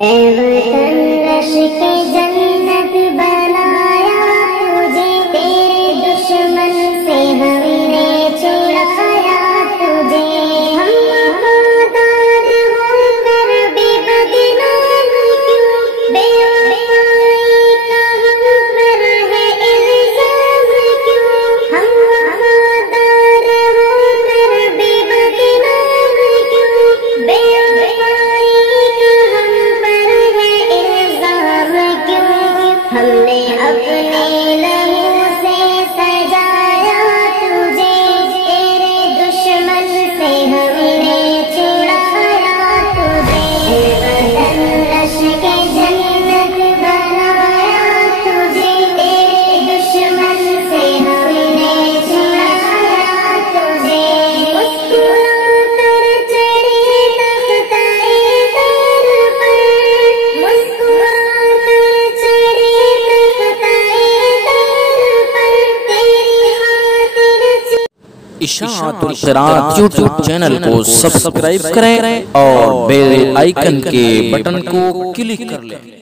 اے وطن عشق جنت بنایا تجھے، تیرے دشمن سے ہم نے چھڑایا تجھے، ہم وفادار ہو کر بھی بدنام کیوں، بے وفائی کا ہم پر ہے الزام کیوں، ہم وفادار ہو کر بھی بدنام کیوں، بے وفائی کا ہم پر ہے الزام کیوں، ہم نے اپنے لہو سے سجایا تجھے، تیرے دشمن سے ہم نے چھڑایا تجھے، اے وطن عشق جنت بنایا تجھے، تیرے دشمن سے ہم نے چھڑایا تجھے، مسکرا کر چڑھے تختۂ در پر، مسکرا کر چڑھے تختۂ در پر، تیری خاطر اشاعت القراءت یوٹیوب چینل کو سبسکرائب کریں اور بیل آئیکن کے بٹن کو کلک کر لیں۔